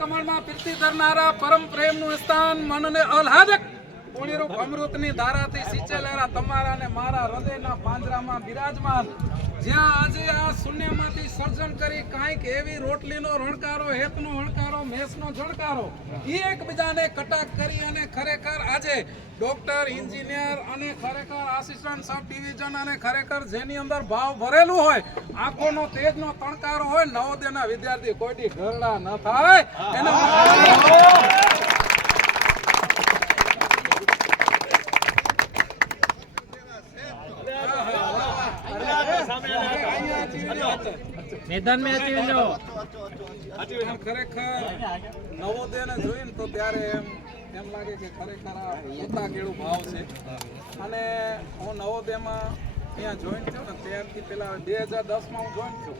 કમળમાં પ્રીતિ ધરનારા પરમ પ્રેમનું સ્થાન મનને આહલાદક પુણ્યરૂપ અમૃતની ધારાથી સિંચેલા તમારા અને મારા હૃદયના પાંજરામાં બિરાજમાન જ્યાં આજે આ શૂન્યમાંથી સર્જન કરી કાંઈક એવી રોટલીનો રણકારો હેતનો હણકારો મેષનો જણકારો એ એકબીજાને કટાક્ષ કરી અને ખરેખર આજે ડોક્ટર એન્જિનિયર અને ખરેખર આસિસ્ટન્ટ સબ ડિવિઝન અને ખરેખર જેની અંદર ભાવ ભરેલું હોય આંખોનો તેજનો તણકારો હોય નવોદયના વિદ્યાર્થી કોઈથી ઘરડા ન થાય એનો मैदान में आती लो ખરેખર નવોદયને જોઈને તો ત્યારે એમ લાગે કે ખરેખર આ પોતા કેળું ભાવ છે અને હું નવોદયમાં અહીંયા જોઈન થયો ને ત્યારથી પહેલા 2010માં હું જોઈન થયો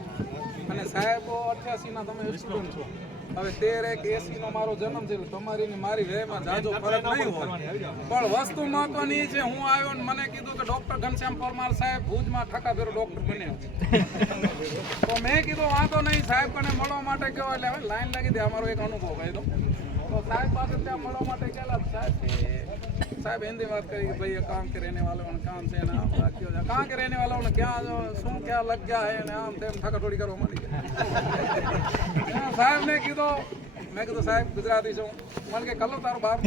અને સાહેબો 88ના તમે સ્ટુડન્ટ છો હવે 13/1/80 નો મારો જન્મ છે તમારી ને મારી વેમાં જાજો ફરક નહીં હોય પણ વસ્તુ મહત્વની છે હું આવ્યો ને મને કીધું કે ડોક્ટર ઘનશ્યામ પરમાર સાહેબ ભુજમાં ઠાકાભેરો ડોક્ટર બન્યા તો મેં કીધું વાંધો નહીં સાહેબ કને મળવા માટે કહેવાય એટલે હવે લાઈન લાગી દે અમારો એક અનુભવ કહી દો તો સાહેબ પાસે ત્યાં મળવા માટે ગયેલા साहब हिंदी बात करी कि भाई ये काम के रहने वालों ने काम से ना क्यों कहाँ के रहने वालों ने क्या शू क्या लग गया है ना आम तेम ठका थोड़ी करो हमारी साहब ने कीधो मैं कीधो साहब गुजराती छूँ मन के कलो तारो बाप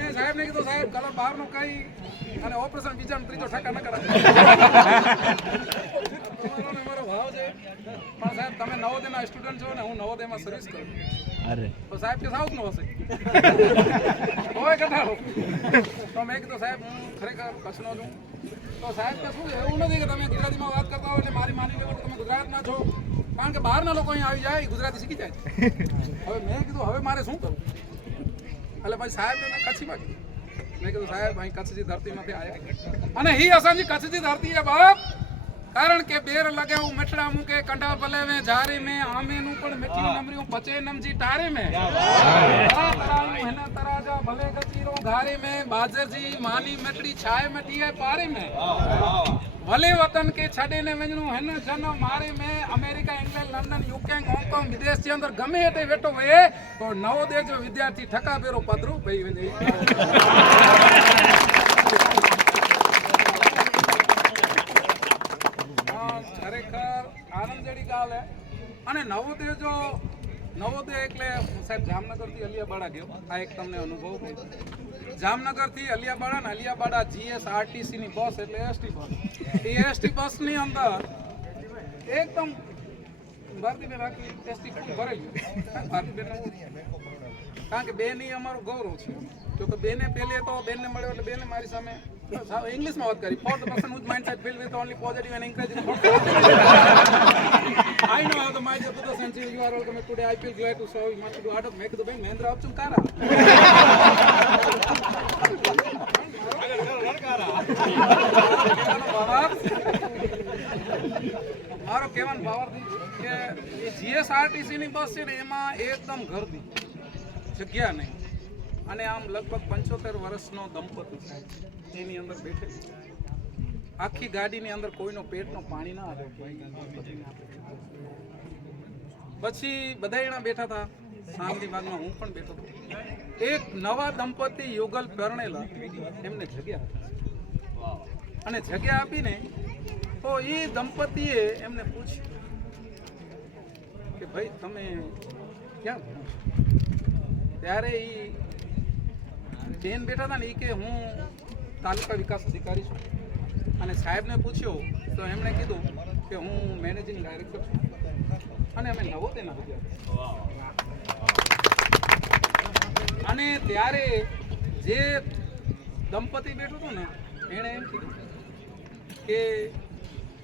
मैं साहब ने कीधो साहब कलो बाहर नो कई અને ઓપરેશન બીજા ત્રીજો ઠાકા ન કરાય તમારો ભાવ છે પણ સાહેબ તમે નવોદયના સ્ટુડન્ટ છો ને હું નવોદયમાં સર્વિસ કરું અરે તો સાહેબ કે સાઉથ નો હશે કોઈ કટાળો તો મેં કીધું સાહેબ હું ખરેખર કચ્છનો છું તો સાહેબ કે શું એવું નથી કે તમે ગુજરાતીમાં વાત કરતા હો એટલે મારી માની લો તમે ગુજરાતના છો કારણ કે બહારના લોકો અહીંયા આવી જાય ગુજરાતી શીખી જાય હવે મેં કીધું હવે મારે શું કરવું એટલે પછી સાહેબ મેં કચ્છીમાં કીધું मैं कहा साहब भाई कच्छ जी धरती में आया अने ही असांजी कच्छ जी धरती है बाप कारण के बेर लगे हूं मिठड़ा मुके कंडा भले में झारी में आमे नु पण मिठी नमरी हूं पचे नमजी टारे में मेहनत तराजा भले गचीरो घारे में बाजर जी मानी मिठड़ी छाए मिठी है पारे में भले वतन के छड़े ने वजणो है न जन्म मारे में America England London UK Hong Kong विदेश के अंदर गमे ते वेठो वे तो नवोदय जो विद्यार्थी ठका बेरो पदरू भई वने खरेखर आनंद जड़ी गाल है અને નવોદય જો નવોદય એટલે સાહેબ જામનગર થી અલિયાબાડા ગયો આ એક તમને અનુભવ કહી જામનગર થી અલિયાબાડા ને અલિયાબાડા જીએસઆરટીસી ની બસ એટલે એસટી બસ એ એસટી બસ ની અંદર એકદમ ભારતીબેન આખી એસટી ભરેલી ભારતીબેન કારણ કે બેન એ અમારું ગૌરવ છે જો કે બેને પહેલે તો બેનને મળ્યો એટલે બેને મારી સામે ઇંગ્લિશમાં વાત કરી for the person whose mindset filled with only positive and encouraging I know how the mind of the century you are welcome today. I feel glad to serve you. Must do out of make the bank Mahendra option kara. મારો કહેવાનો ભાવ કે એ GSRTC ની બસ છે ને એમાં એકદમ ઘરદી જગ્યા નહીં અને આમ લગભગ 75 વર્ષનો દંપતી એની અંદર બેઠે આખી ગાડીની અંદર કોઈનો પેટનો પાણી ના આવે પછી બધા એના બેઠા હતા શાંતિ બાગમાં હું પણ બેઠો હતો એક નવા દંપતી યુગલ પરણેલા એમને જગ્યા અને જગ્યા આપીને તો એ દંપતીએ એમને પૂછ્યું કે ભાઈ તમે ક્યાં ભણો ત્યારે એ બેન બેઠા હતા ને એ કે હું તાલુકા વિકાસ અધિકારી છું અને સાહેબને પૂછ્યો તો એમણે કીધું કે હું મેનેજિંગ ડાયરેક્ટર છું અને અમે નવોદયના વિદ્યાર્થી અને ત્યારે જે દંપતી બેઠું હતું ને એણે એમ કીધું કે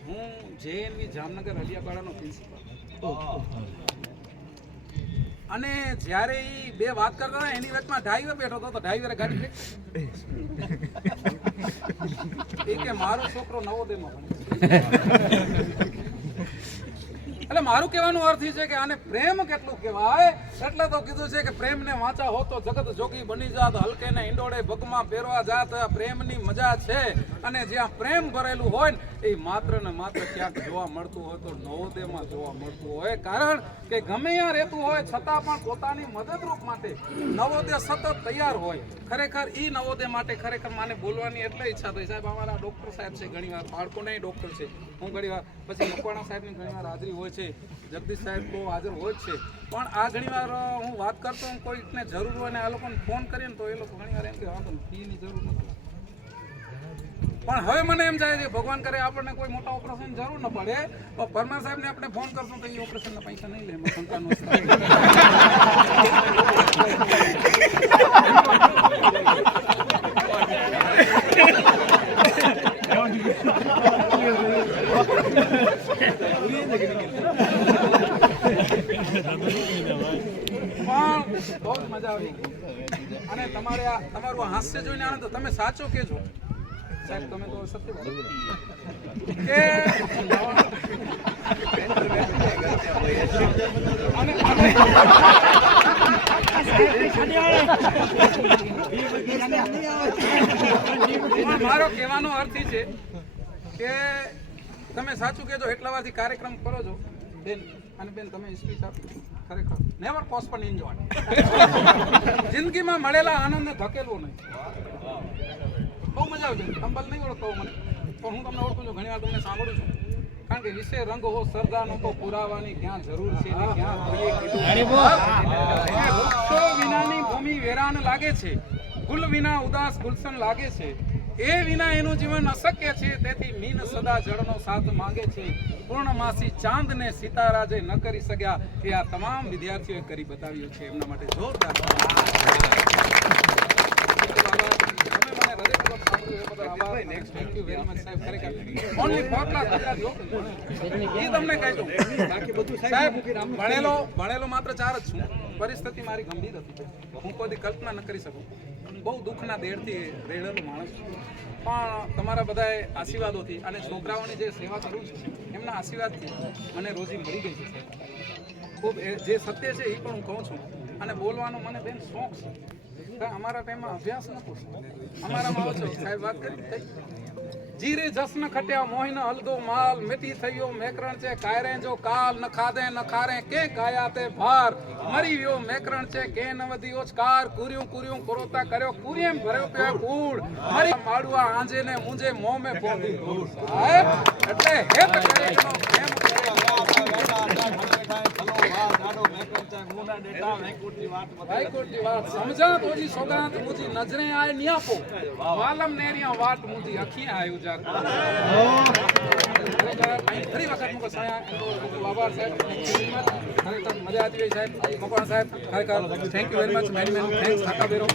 હું જેએનવી જામનગર અલિયાબાડાનો પ્રિન્સિપલ અને જ્યારે એ બે વાત કરતા હતા એની વચમાં ડ્રાઈવર બેઠો હતો તો ડ્રાઈવરે ગાડી બ્રેક એ કે મારો છોકરો નવોદયમાં ભણે એટલે મારું કહેવાનું અર્થ એ છે કે આને પ્રેમ કેટલું કહેવાય એટલે તો કીધું છે કે પ્રેમને વાંચા હો તો જગત જોગી બની જાત, હલકે ને ઈંડોળે ભગમાં પહેરવા જાત. પ્રેમની મજા છે અને જ્યાં પ્રેમ ભરેલું હોય ને એ માત્ર ને માત્ર ક્યાંક જોવા મળતું હોય તો નવોદયમાં જોવા મળતું હોય. કારણ કે ગમે ત્યાં રહેતું હોય છતાં પણ પોતાની મદદરૂપ માટે નવોદય સતત તૈયાર હોય. ખરેખર ઈ નવોદય માટે ખરેખર માને બોલવાની એટલે ઈચ્છા થઈ. સાહેબ અમારા ડૉક્ટર સાહેબ છે, ઘણીવાર બાળકોને ડૉક્ટર છે, હું ઘણીવાર પછી મકવાણા સાહેબની ઘણીવાર હાજરી હોય છે, જગદીશ સાહેબ તો હાજર હોય જ છે. પણ આ ઘણીવાર હું વાત કરતો હું કોઈને જરૂર હોય ને આ લોકોને ફોન કરીને તો એ લોકો ઘણીવાર એમ કે હા તો ફીની જરૂર નથી. પણ હવે મને એમ થાય છે ભગવાન કરે આપણને કોઈ મોટા ઓપરેશન જરૂર ન પડે તો પરમાર સાહેબને આપણે ફોન કરશું તો એ ઓપરેશનના પૈસા નહીં લે. સંતાનનો બહુ જ મજા આવી અને તમારું હાસ્ય જોઈને આનંદ. તમે સાચો કેજો સાહેબ, તમે તો સત્ય કે મારો કહેવાનો અર્થ એ છે કે તમે સાચું કહેજો. એટલા વારથી કાર્યક્રમ કરો છો બેન અને બેન તમે સ્પીચ આપી ખરેખર નેવર પોસ્ટપોન એન્જોય. જિંદગીમાં મળેલા આનંદને ધકેલવો નહીં. બહુ મજા આવશે. કંબલ નહીં ઓળખતો મને પણ હું તમને ઓળખું છું, ઘણી વાર તમને સાંભળું છું. કારણ કે વિશે રંગ હો સરદાનો તો પુરાવાની ક્યાં જરૂર છે ને ક્યાં વૃક્ષો વિનાની ભૂમિ વેરાન લાગે છે, ગુલ વિના ઉદાસ ગુલશન લાગે છે, એ વિના એનું જીવન અશક્ય છે. તેથી મીન સદા જળનો સાથ માંગે છે, પૂર્ણમાસી ચાંદને સિતારાજે ન કરી શક્યા એ આ તમામ વિદ્યાર્થીઓએ કરી બતાવ્યું છે. એમના માટે જોરદાર ભણેલો માત્ર 4 જ છું. પરિસ્થિતિ મારી ગંભીર હતી, હું કોઈ કલ્પના ન કરી શકું. બહુ દુઃખના દેડથી રેડેલો માણસ છું. પણ તમારા બધાએ આશીર્વાદોથી અને છોકરાઓની જે સેવા કરું છું એમના આશીર્વાદથી મને રોજી મળી ગઈ છે. ખૂબ જે સત્ય છે એ પણ હું કહું છું અને બોલવાનો મને બેન શોખ છે. અમારા ટાઈમમાં અભ્યાસ નતો. અમારામાં ઓછો. સાહેબ વાત કરી જીરે જસન ખટ્યા મોહિન હલદો માલ મિટી થયો મેકરણ છે કાયરે જો કાલ ન ખાદે ન ખારે કે કાયા તે ભાર મરી વ્યો મેકરણ છે કે ન વધ્યો કાર કુર્યું કુર્યું કરોતા કર્યો કુરીએમ ભર્યો પે કૂડ મરી માડુઆ આંજે ને મુંજે મોં મે પોંધી ધૂળ. સાહેબ એટલે હેત કરે એનો પ્રેમ સમજા તોજી સોગાત મુજી નજરે આય નિયાપો વાલમ નેરિયા વાટ મુજી અખિયા આયુ જા. ફરી વખત મુકો સાયા આભાર સાહેબ. ખરેખર મજા આવી ગઈ સાહેબ. મકવાણા સાહેબ ખરેખર thank you very much. Many many thanks. કાકા બેરો